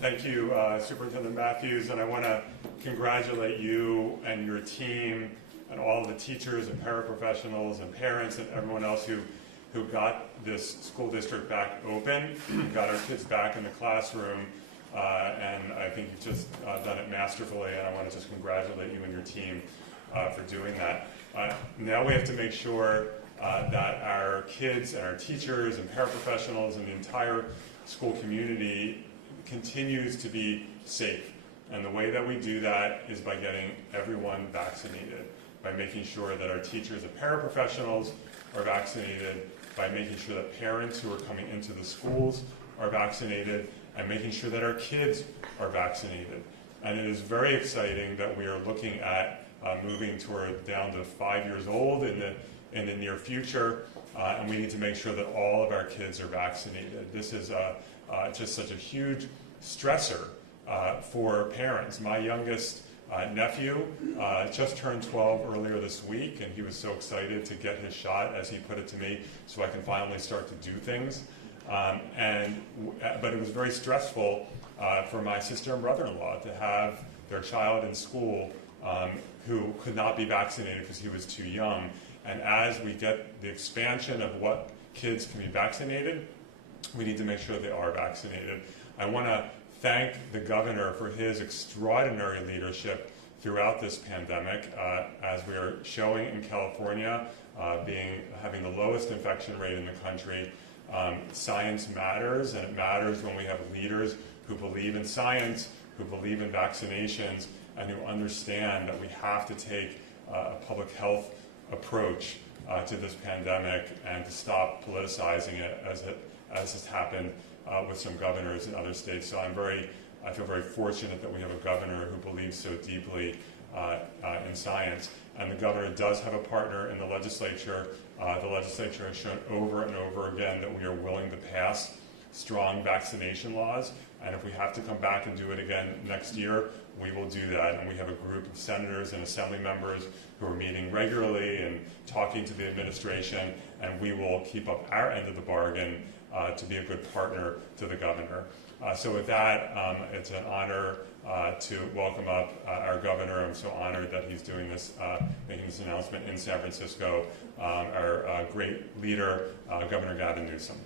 Thank you, Superintendent Matthews, and I want to congratulate you and your team and all of the teachers and paraprofessionals and parents and everyone else who got this school district back open, got our kids back in the classroom, and I think you've just done it masterfully, and I want to just congratulate you and your team for doing that. Now we have to make sure that our kids and our teachers and paraprofessionals and the entire school community continues to be safe. And the way that we do that is by getting everyone vaccinated, by making sure that our teachers and paraprofessionals are vaccinated, by making sure that parents who are coming into the schools are vaccinated, and making sure that our kids are vaccinated. And it is very exciting that we are looking at moving toward down to 5 years old in the near future, and we need to make sure that all of our kids are vaccinated. This is just such a huge stressor for parents. My youngest nephew just turned 12 earlier this week, and he was so excited to get his shot, as he put it to me, so I can finally start to do things. But it was very stressful for my sister and brother-in-law to have their child in school who could not be vaccinated because he was too young. And as we get the expansion of what kids can be vaccinated, we need to make sure they are vaccinated. I want to thank the governor for his extraordinary leadership throughout this pandemic, as we are showing in California, having the lowest infection rate in the country. Science matters, and it matters when we have leaders who believe in science, who believe in vaccinations, and who understand that we have to take a public health approach to this pandemic and to stop politicizing it as has happened with some governors in other states. So I feel very fortunate that we have a governor who believes so deeply in science. And the governor does have a partner in the legislature. The legislature has shown over and over again that we are willing to pass strong vaccination laws. And if we have to come back and do it again next year, we will do that. And we have a group of senators and assembly members who are meeting regularly and talking to the administration, and we will keep up our end of the bargain to be a good partner to the governor. So with that, it's an honor to welcome up our governor. I'm so honored that he's doing this, making this announcement in San Francisco, our great leader, Governor Gavin Newsom.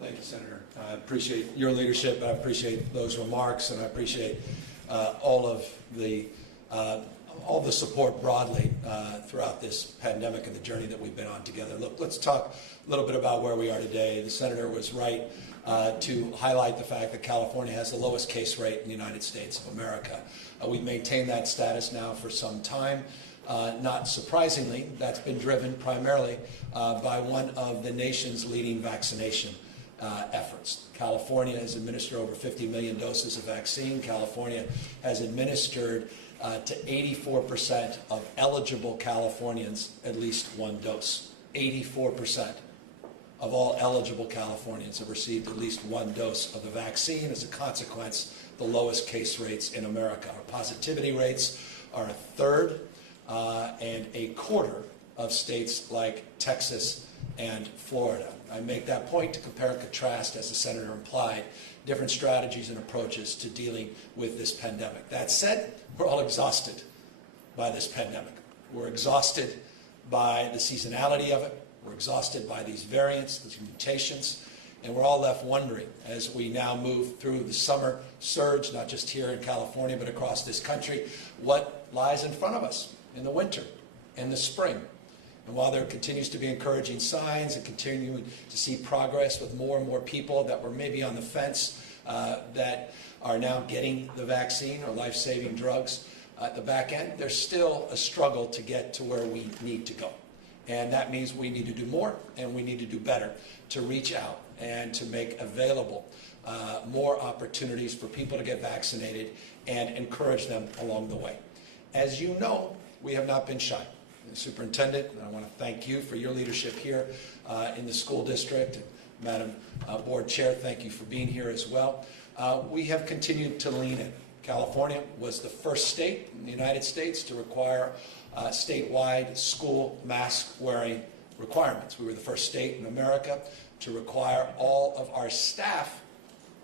Thank you, Senator. I appreciate your leadership. I appreciate those remarks, and I appreciate all of the support broadly throughout this pandemic and the journey that we've been on together. Look, let's talk a little bit about where we are today. The Senator was right to highlight the fact that California has the lowest case rate in the United States of America. We've maintained that status now for some time. Not surprisingly, that's been driven primarily by one of the nation's leading vaccination efforts. California has administered over 50 million doses of vaccine. California has administered to 84% of eligible Californians at least one dose. 84% of all eligible Californians have received at least one dose of the vaccine. As a consequence, the lowest case rates in America. Our positivity rates are a third and a quarter of states like Texas and Florida. I make that point to compare and contrast, as the Senator implied, different strategies and approaches to dealing with this pandemic. That said, we're all exhausted by this pandemic. We're exhausted by the seasonality of it. We're exhausted by these variants, these mutations, and we're all left wondering as we now move through the summer surge, not just here in California, but across this country, what lies in front of us in the winter, in the spring. And while there continues to be encouraging signs and continuing to see progress with more and more people that were maybe on the fence that are now getting the vaccine or life-saving drugs at the back end, there's still a struggle to get to where we need to go. And that means we need to do more and we need to do better to reach out and to make available more opportunities for people to get vaccinated and encourage them along the way. As you know, we have not been shy. Superintendent, I want to thank you for your leadership here in the school district. Madam Board Chair, thank you for being here as well. We have continued to lean in. California was the first state in the United States to require statewide school mask wearing requirements. We were the first state in America to require all of our staff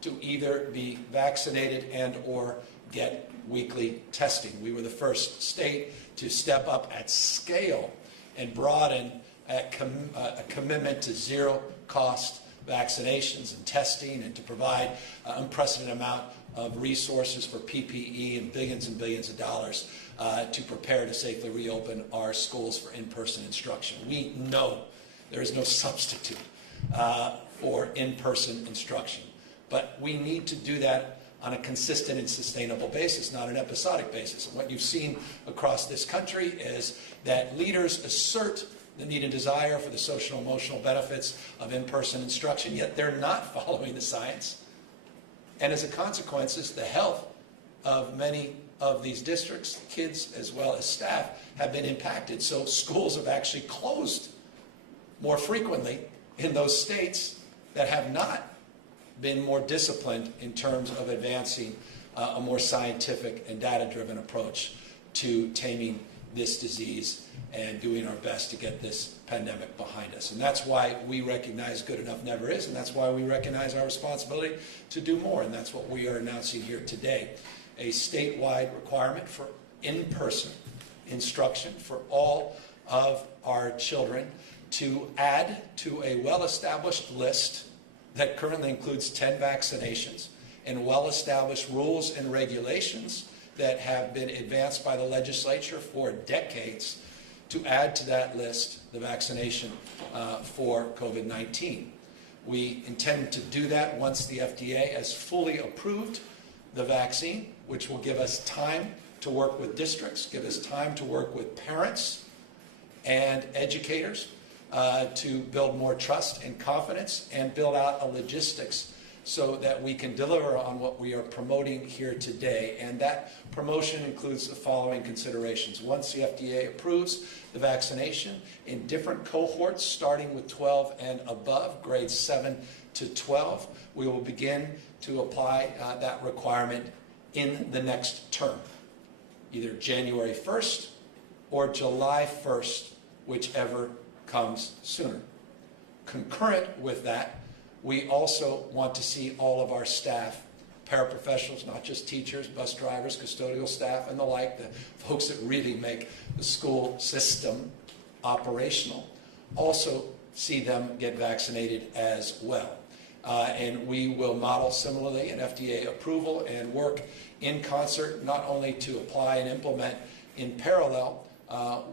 to either be vaccinated and or get weekly testing. We were the first state to step up at scale and broaden a commitment to zero-cost vaccinations and testing, and to provide an unprecedented amount of resources for PPE and billions of dollars to prepare to safely reopen our schools for in-person instruction. We know there is no substitute for in-person instruction, but we need to do that on a consistent and sustainable basis, not an episodic basis. And what you've seen across this country is that leaders assert the need and desire for the social and emotional benefits of in-person instruction, yet they're not following the science. And as a consequence, the health of many of these districts, kids as well as staff, have been impacted. So schools have actually closed more frequently in those states that have not been more disciplined in terms of advancing a more scientific and data-driven approach to taming this disease and doing our best to get this pandemic behind us. And that's why we recognize good enough never is, and that's why we recognize our responsibility to do more, and that's what we are announcing here today. A statewide requirement for in-person instruction for all of our children, to add to a well-established list that currently includes 10 vaccinations and well-established rules and regulations that have been advanced by the legislature for decades, to add to that list the vaccination for COVID-19. We intend to do that once the FDA has fully approved the vaccine, which will give us time to work with districts, give us time to work with parents and educators to build more trust and confidence and build out a logistics so that we can deliver on what we are promoting here today. And that promotion includes the following considerations. Once the FDA approves the vaccination in different cohorts, starting with 12 and above, grades 7 to 12, we will begin to apply that requirement in the next term, either January 1st or July 1st, whichever comes sooner. Concurrent with that, we also want to see all of our staff, paraprofessionals, not just teachers, bus drivers, custodial staff, and the like, the folks that really make the school system operational, also see them get vaccinated as well. And we will model similarly an FDA approval and work in concert, not only to apply and implement in parallel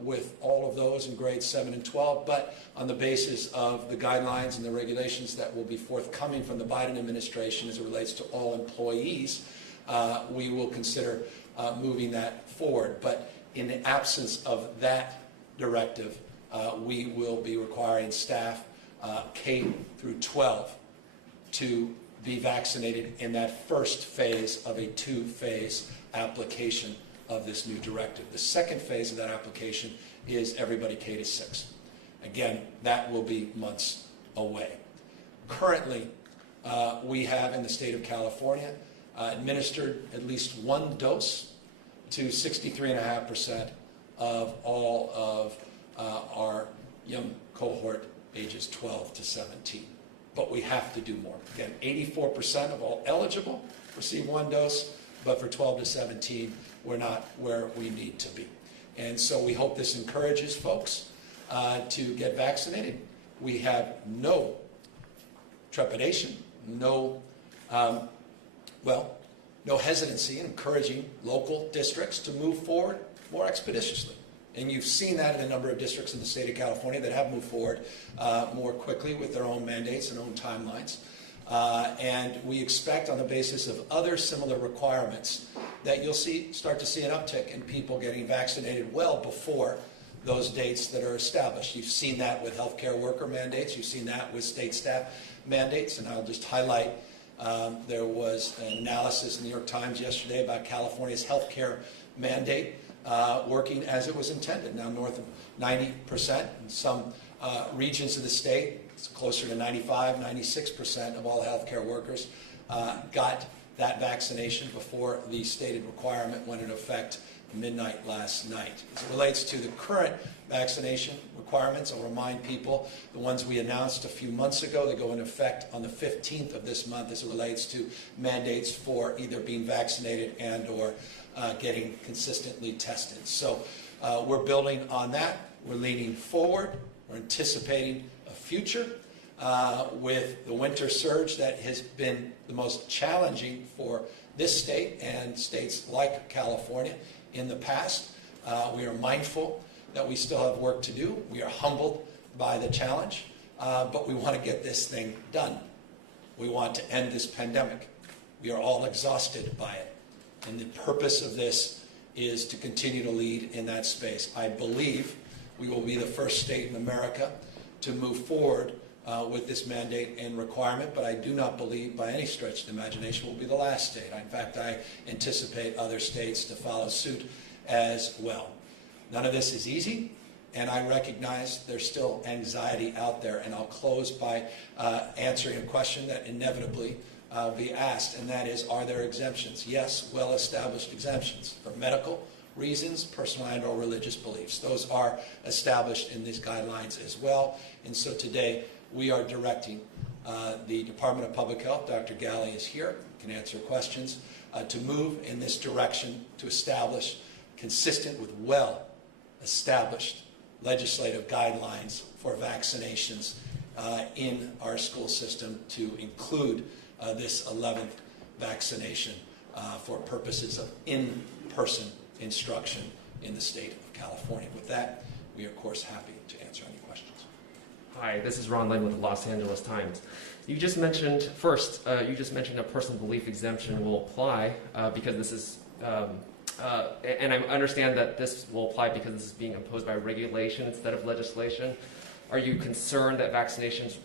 with all of those in grades 7 and 12, but on the basis of the guidelines and the regulations that will be forthcoming from the Biden administration as it relates to all employees, we will consider moving that forward. But in the absence of that directive, we will be requiring staff K through 12 to be vaccinated in that first phase of a two-phase application of this new directive. The second phase of that application is everybody K to 6. Again, that will be months away. Currently, we have in the state of California administered at least one dose to 63.5% of all of our young cohort ages 12 to 17. But we have to do more. Again, 84% of all eligible receive one dose, but for 12 to 17, we're not where we need to be. And so we hope this encourages folks to get vaccinated. We have no trepidation, no hesitancy in encouraging local districts to move forward more expeditiously. And you've seen that in a number of districts in the state of California that have moved forward more quickly with their own mandates and own timelines. And we expect, on the basis of other similar requirements, that you'll start to see an uptick in people getting vaccinated well before those dates that are established. You've seen that with healthcare worker mandates. You've seen that with state staff mandates. And I'll just highlight, there was an analysis in the New York Times yesterday about California's healthcare mandate working as it was intended. Now north of 90% in some regions of the state, it's closer to 95, 96% of all healthcare workers got that vaccination before the stated requirement went into effect midnight last night. As it relates to the current vaccination requirements, I'll remind people the ones we announced a few months ago, they go into effect on the 15th of this month as it relates to mandates for either being vaccinated and or getting consistently tested. So we're building on that. We're leaning forward. We're anticipating a future with the winter surge that has been the most challenging for this state and states like California in the past. We are mindful that we still have work to do. We are humbled by the challenge, but we want to get this thing done. We want to end this pandemic. We are all exhausted by it. And the purpose of this is to continue to lead in that space. I believe we will be the first state in America to move forward with this mandate and requirement, but I do not believe by any stretch of the imagination we'll be the last state. In fact, I anticipate other states to follow suit as well. None of this is easy, and I recognize there's still anxiety out there, and I'll close by answering a question that inevitably be asked, and that is, are there exemptions? Yes, well-established exemptions for medical reasons, personal and or religious beliefs. Those are established in these guidelines as well, and so today we are directing the Department of Public Health, Dr. Galley is here, can answer questions, to move in this direction to establish, consistent with well-established legislative guidelines for vaccinations in our school system, to include this 11th vaccination for purposes of in-person instruction in the state of California. With that, we are, of course, happy to answer any questions. Hi, this is Ron Lynn with the Los Angeles Times. You just mentioned, first, a personal belief exemption will apply because this is, and I understand that this will apply because this is being imposed by regulation instead of legislation. Are you concerned that vaccinations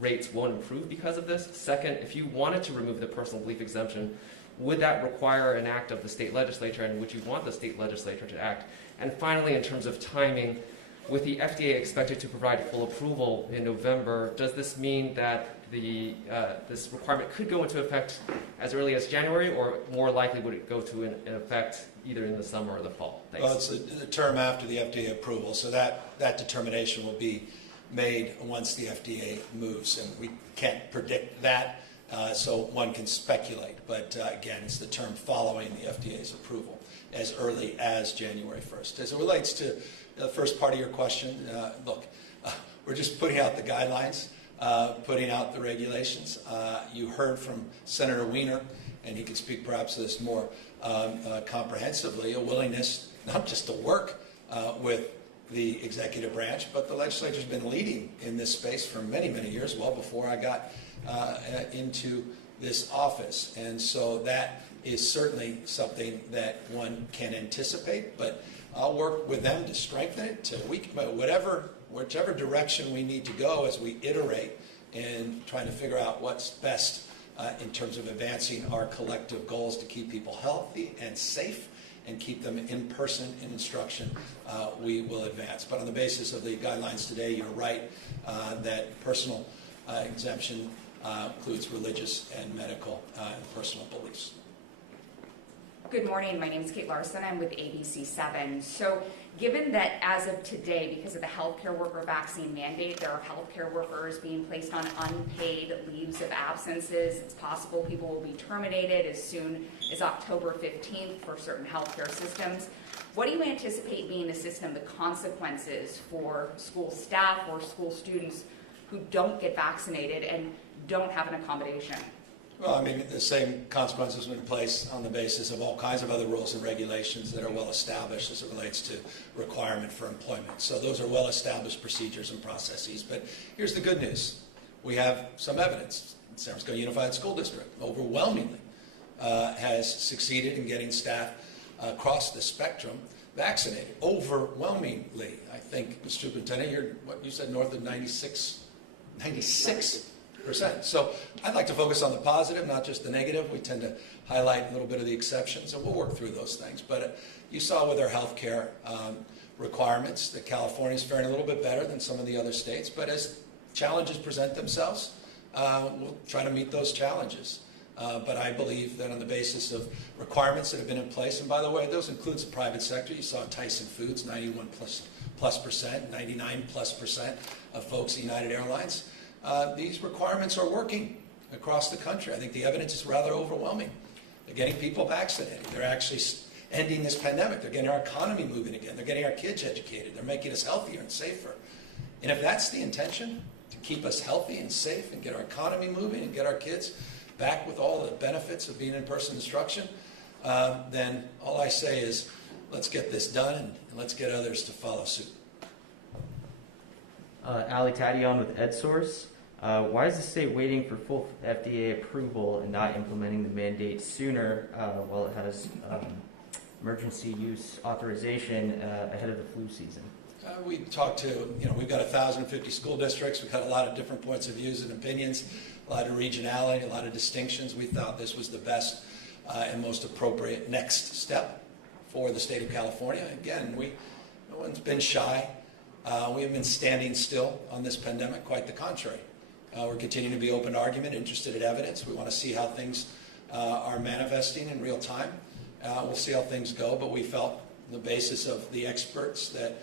rates won't improve because of this? Second, if you wanted to remove the personal belief exemption, would that require an act of the state legislature, and would you want the state legislature to act? And finally, in terms of timing, with the FDA expected to provide full approval in November, does this mean that this requirement could go into effect as early as January, or more likely would it go to an effect either in the summer or the fall? Thanks. Well, it's the term after the FDA approval, so that determination will be made once the FDA moves, and we can't predict that, so one can speculate. But again, it's the term following the FDA's approval, as early as January 1st. As it relates to the first part of your question, look, we're just putting out the guidelines, putting out the regulations. You heard from Senator Wiener, and he could speak perhaps to this more comprehensively, a willingness not just to work with the executive branch, but the legislature's been leading in this space for many, many years, well before I got into this office. And so that is certainly something that one can anticipate, but I'll work with them to strengthen it, to whichever direction we need to go as we iterate and trying to figure out what's best in terms of advancing our collective goals to keep people healthy and safe and keep them in person in instruction, we will advance. But on the basis of the guidelines today, you're right that personal exemption includes religious and medical and personal beliefs. Good morning. My name is Kate Larson. I'm with ABC7. So given that as of today, because of the healthcare worker vaccine mandate, there are healthcare workers being placed on unpaid leaves of absences. It's possible people will be terminated as soon as October 15th for certain healthcare systems. What do you anticipate being the system, the consequences for school staff or school students who don't get vaccinated and don't have an accommodation? Well, I mean, the same consequences are in place on the basis of all kinds of other rules and regulations that are well established as it relates to requirement for employment. So those are well established procedures and processes. But here's the good news. We have some evidence. San Francisco Unified School District overwhelmingly has succeeded in getting staff across the spectrum vaccinated. Overwhelmingly. I think, Mr. Superintendent, you said north of 96%. So I'd like to focus on the positive, not just the negative. We tend to highlight a little bit of the exceptions, and we'll work through those things. But you saw with our health care requirements that California is faring a little bit better than some of the other states. But as challenges present themselves, we'll try to meet those challenges. But I believe that on the basis of requirements that have been in place, and by the way, those includes the private sector. You saw Tyson Foods, 91+%, 99+% of folks at United Airlines. These requirements are working across the country. I think the evidence is rather overwhelming. They're getting people vaccinated. They're actually ending this pandemic. They're getting our economy moving again. They're getting our kids educated. They're making us healthier and safer. And if that's the intention, to keep us healthy and safe and get our economy moving and get our kids back with all the benefits of being in-person instruction, then all I say is let's get this done and let's get others to follow suit. Ali Tadion with EdSource. Why is the state waiting for full FDA approval and not implementing the mandate sooner while it has emergency use authorization ahead of the flu season? We talked to, we've got 1,050 school districts. We've got a lot of different points of views and opinions, a lot of regionality, a lot of distinctions. We thought this was the best and most appropriate next step for the state of California. Again, no one's been shy. We haven't been standing still on this pandemic, quite the contrary. We're continuing to be open to argument, interested in evidence. We want to see how things are manifesting in real time. We'll see how things go, but we felt the basis of the experts that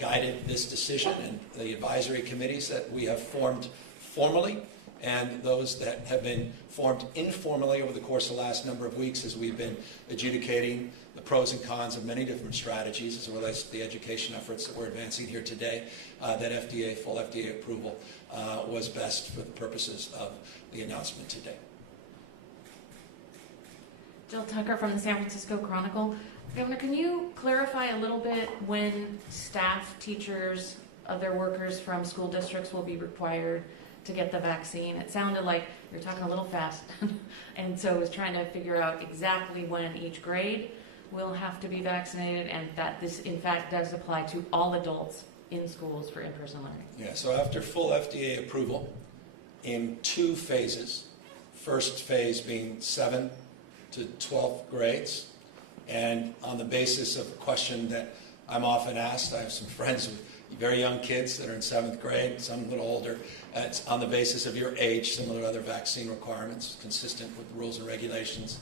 guided this decision and the advisory committees that we have formed formally and those that have been formed informally over the course of the last number of weeks as we've been adjudicating the pros and cons of many different strategies as it relates to the education efforts that we're advancing here today, that full FDA approval was best for the purposes of the announcement today. Jill Tucker from the San Francisco Chronicle. Governor, can you clarify a little bit when staff, teachers, other workers from school districts will be required to get the vaccine? It sounded like you're talking a little fast, and so I was trying to figure out exactly when each grade will have to be vaccinated and that this, in fact, does apply to all adults in schools for in-person learning. Yeah, so after full FDA approval in 2 phases, first phase being 7th to 12th grades, and on the basis of a question that I'm often asked, I have some friends with very young kids that are in 7th grade, some a little older. It's on the basis of your age, similar to other vaccine requirements, consistent with the rules and regulations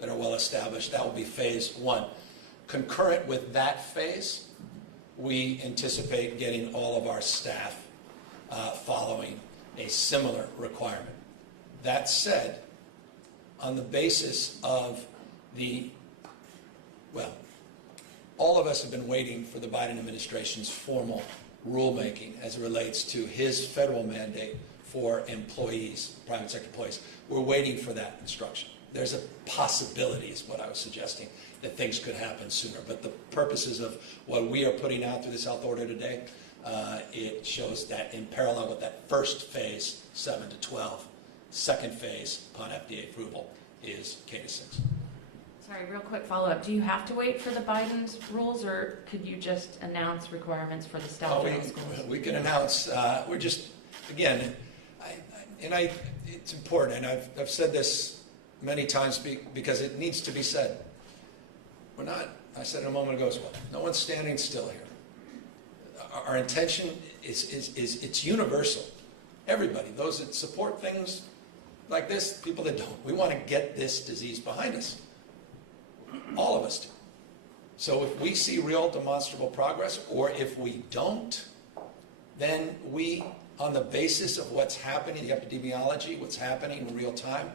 that are well established. That will be phase 1. Concurrent with that phase, we anticipate getting all of our staff following a similar requirement. That said, on the basis of all of us have been waiting for the Biden administration's formal rulemaking as it relates to his federal mandate for employees, private sector employees. We're waiting for that instruction. There's a possibility, is what I was suggesting, that things could happen sooner. But the purposes of what we are putting out through this health order today, it shows that in parallel with that first phase, 7 to 12, second phase upon FDA approval is K to 6. Sorry, real quick follow-up. Do you have to wait for the Biden's rules, or could you just announce requirements for the staff in schools? We can announce. We're just, again, it's important, and I've said this many times because it needs to be said. We're not, I said it a moment ago as well, no one's standing still here. Our intention is it's universal. Everybody, those that support things like this, people that don't, we want to get this disease behind us. All of us do. So if we see real demonstrable progress, or if we don't, then we, on the basis of what's happening, the epidemiology, what's happening in real time,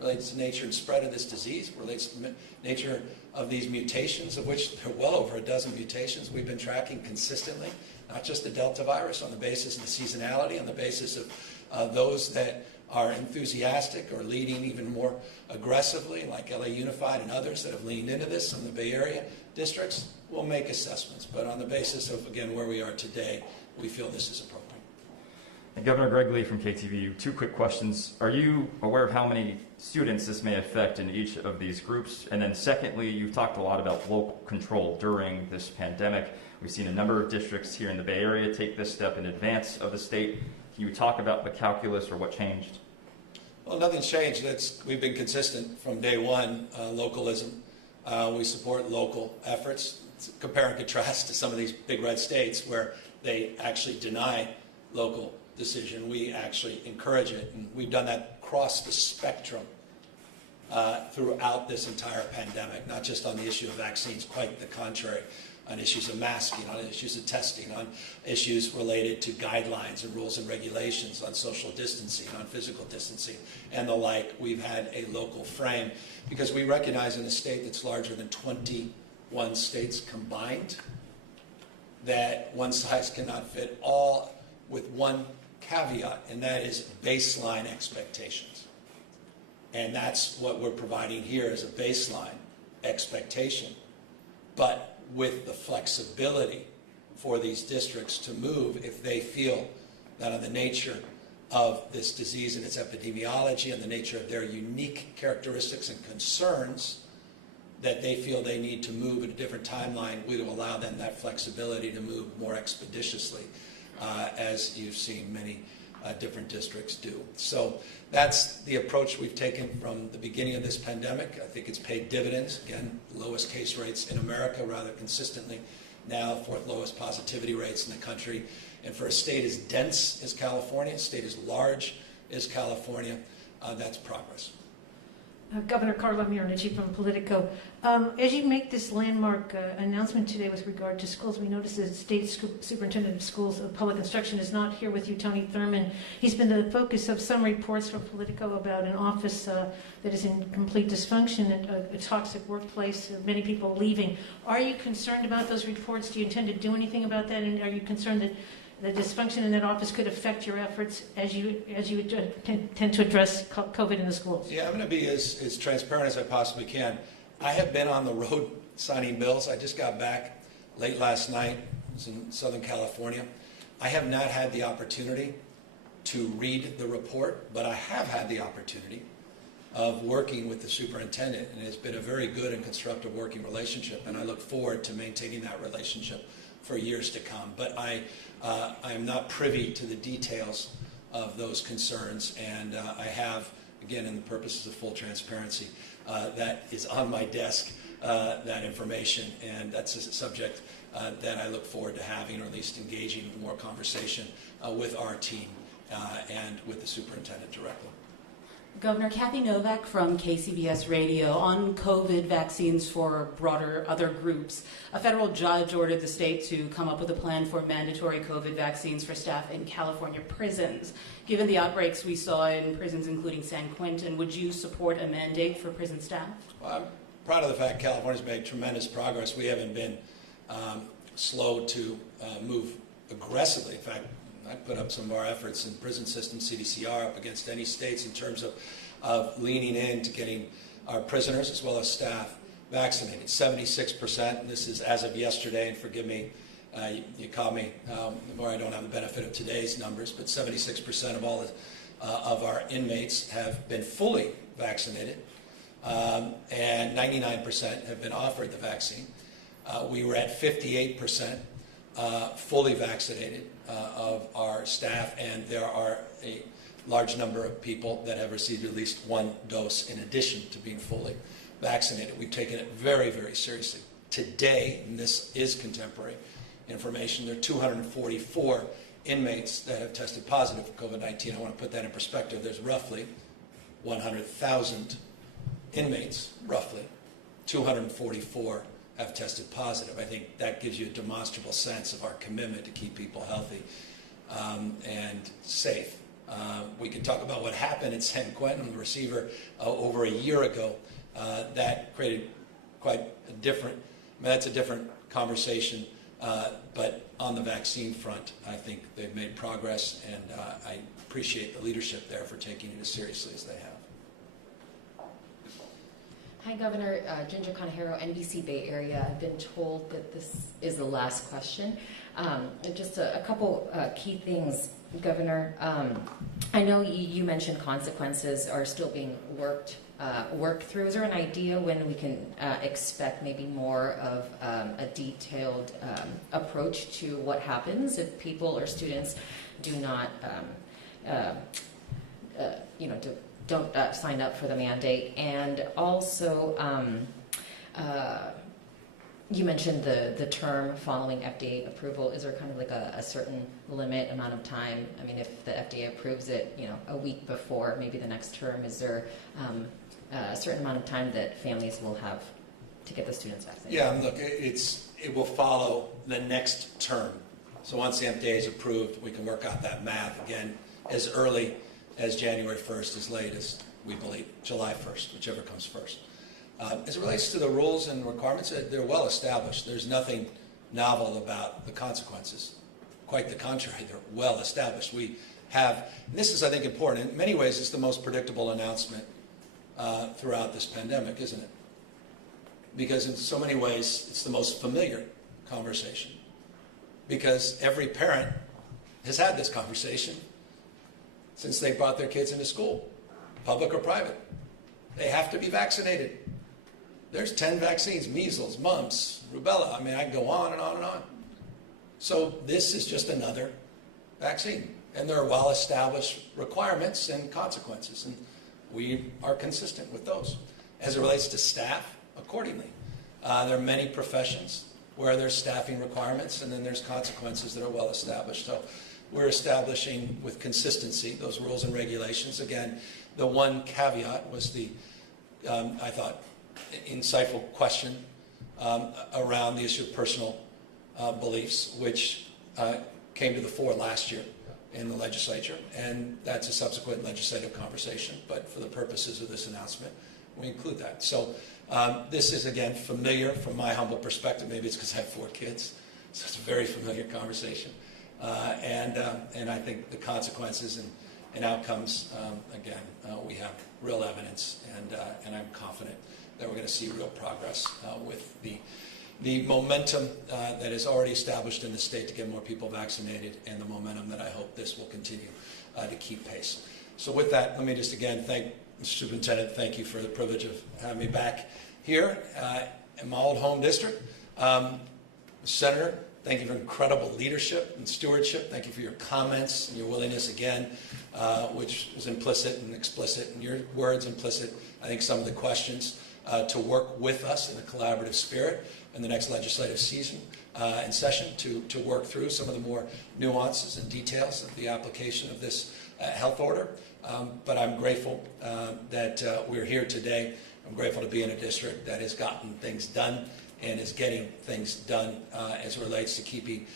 relates to nature and spread of this disease, relates to the nature of these mutations, of which there are well over a dozen mutations we've been tracking consistently, not just the Delta virus, on the basis of the seasonality, on the basis of those that are enthusiastic or leading even more aggressively, like LA Unified and others that have leaned into this, some of the Bay Area districts. We'll make assessments, but on the basis of, again, where we are today, we feel this is appropriate. And Governor Greg Lee from KTVU, 2 quick questions. Are you aware of how many students this may affect in each of these groups? And then secondly, you've talked a lot about local control during this pandemic. We've seen a number of districts here in the Bay Area take this step in advance of the state. Can you talk about the calculus or what changed? Well, nothing's changed. We've been consistent from day one, localism. We support local efforts. Compare and contrast to some of these big red states where they actually deny local decision. We actually encourage it, and we've done that across the spectrum throughout this entire pandemic, not just on the issue of vaccines, quite the contrary, on issues of masking, on issues of testing, on issues related to guidelines and rules and regulations, on social distancing, on physical distancing, and the like. We've had a local frame because we recognize in a state that's larger than 21 states combined that one size cannot fit all, with one caveat, and that is baseline expectations. And that's what we're providing here as a baseline expectation, but with the flexibility for these districts to move if they feel that on the nature of this disease and its epidemiology and the nature of their unique characteristics and concerns, that they feel they need to move at a different timeline. We will allow them that flexibility to move more expeditiously, as you've seen many different districts do. So that's the approach we've taken from the beginning of this pandemic. I think it's paid dividends. Again, lowest case rates in America rather consistently now, fourth lowest positivity rates in the country. And for a state as dense as California, a state as large as California, that's progress. Governor Carla Miornici from Politico. As you make this landmark announcement today with regard to schools, we notice that State Superintendent of Schools of Public Instruction is not here with you, Tony Thurmond. He's been the focus of some reports from Politico about an office that is in complete dysfunction and a toxic workplace, many people leaving. Are you concerned about those reports? Do you intend to do anything about that? And are you concerned that the dysfunction in that office could affect your efforts as you tend to address COVID in the schools? Yeah, I'm going to be as transparent as I possibly can. I have been on the road signing bills. I just got back late last night. I was in Southern California. I have not had the opportunity to read the report, but I have had the opportunity of working with the superintendent, and it's been a very good and constructive working relationship, and I look forward to maintaining that relationship for years to come. But I am not privy to the details of those concerns, and I have, again, in the purposes of full transparency, that is on my desk, that information, and that's a subject that I look forward to having, or at least engaging in more conversation with our team and with the superintendent directly. Governor Kathy Novak from KCBS Radio. On COVID vaccines for broader other groups, a federal judge ordered the state to come up with a plan for mandatory COVID vaccines for staff in California prisons. Given the outbreaks we saw in prisons including San Quentin, would you support a mandate for prison staff? Well, I'm proud of the fact California's made tremendous progress. We haven't been slow to move aggressively. In fact, I put up some of our efforts in prison system, CDCR, up against any states in terms of leaning in to getting our prisoners as well as staff vaccinated. 76%, this is as of yesterday, and forgive me, you caught me, where I don't have the benefit of today's numbers, but 76% of all of our inmates have been fully vaccinated, and 99% have been offered the vaccine. We were at 58% fully vaccinated of our staff, and there are a large number of people that have received at least one dose in addition to being fully vaccinated. We've taken it very, very seriously. Today, and this is contemporary information, there are 244 inmates that have tested positive for COVID-19. I want to put that in perspective. There's roughly 100,000 inmates, roughly. 244 have tested positive. I think that gives you a demonstrable sense of our commitment to keep people healthy and safe. We can talk about what happened at San Quentin, the receiver, over a year ago. That created quite a different, that's a different conversation. But on the vaccine front, I think they've made progress, and I appreciate the leadership there for taking it as seriously as they have. Hi, Governor. Ginger Conejero, NBC Bay Area. I've been told that this is the last question. Just a couple key things, Governor. I know you mentioned consequences are still being worked through. Is there an idea when we can expect maybe more of a detailed approach to what happens if people or students do not, don't sign up for the mandate? And also, you mentioned the term following FDA approval. Is there kind of like a certain limit amount of time? I mean, if the FDA approves it, a week before maybe the next term, is there a certain amount of time that families will have to get the students vaccinated? Yeah, look, it will follow the next term. So once the FDA is approved, we can work out that math again as early as January 1st, as late as we believe July 1st, whichever comes first. As it relates to the rules and requirements, they're well established. There's nothing novel about the consequences. Quite the contrary, they're well established. We have, and this is, I think, important. In many ways, it's the most predictable announcement throughout this pandemic, isn't it? Because in so many ways, it's the most familiar conversation. Because every parent has had this conversation since they brought their kids into school, public or private. They have to be vaccinated. There's 10 vaccines: measles, mumps, rubella. I mean, I can go on and on and on. So this is just another vaccine. And there are well-established requirements and consequences, and we are consistent with those. As it relates to staff, accordingly. There are many professions where there's staffing requirements, and then there's consequences that are well established. So we're establishing with consistency those rules and regulations. Again, the one caveat was the, I thought, insightful question around the issue of personal beliefs, which came to the fore last year in the legislature, and that's a subsequent legislative conversation. But for the purposes of this announcement, we include that. So this is, again, familiar from my humble perspective. Maybe it's because I have 4 kids, so it's a very familiar conversation. And I think the consequences and outcomes, again, we have real evidence, and I'm confident that we're going to see real progress with the momentum that is already established in the state to get more people vaccinated, and the momentum that I hope this will continue to keep pace. So with that, let me just again thank Mr. Superintendent. Thank you for the privilege of having me back here in my old home district. Senator, thank you for incredible leadership and stewardship. Thank you for your comments and your willingness again, which was implicit and explicit, and your words implicit, I think, some of the questions to work with us in a collaborative spirit in the next legislative season and session to work through some of the more nuances and details of the application of this health order. But I'm grateful that we're here today. I'm grateful to be in a district that has gotten things done and is getting things done as it relates to keeping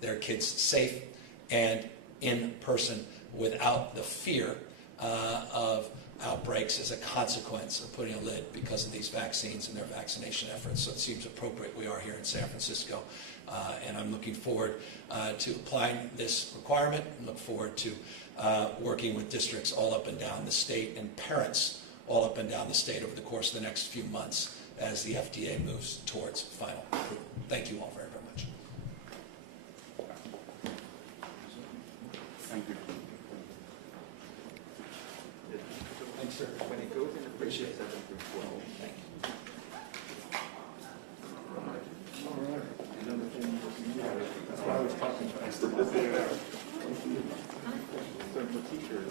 their kids safe and in person without the fear of outbreaks as a consequence of putting a lid because of these vaccines and their vaccination efforts. So it seems appropriate we are here in San Francisco. And I'm looking forward to applying this requirement and look forward to working with districts all up and down the state and parents all up and down the state over the course of the next few months as the FDA moves towards final approval. Thank you all very, very much. Thank you. Thanks, sir. When it goes in, Appreciate it. 7 through 12. Thank you. All right. Another thing. That's why I was talking fast. So for teachers,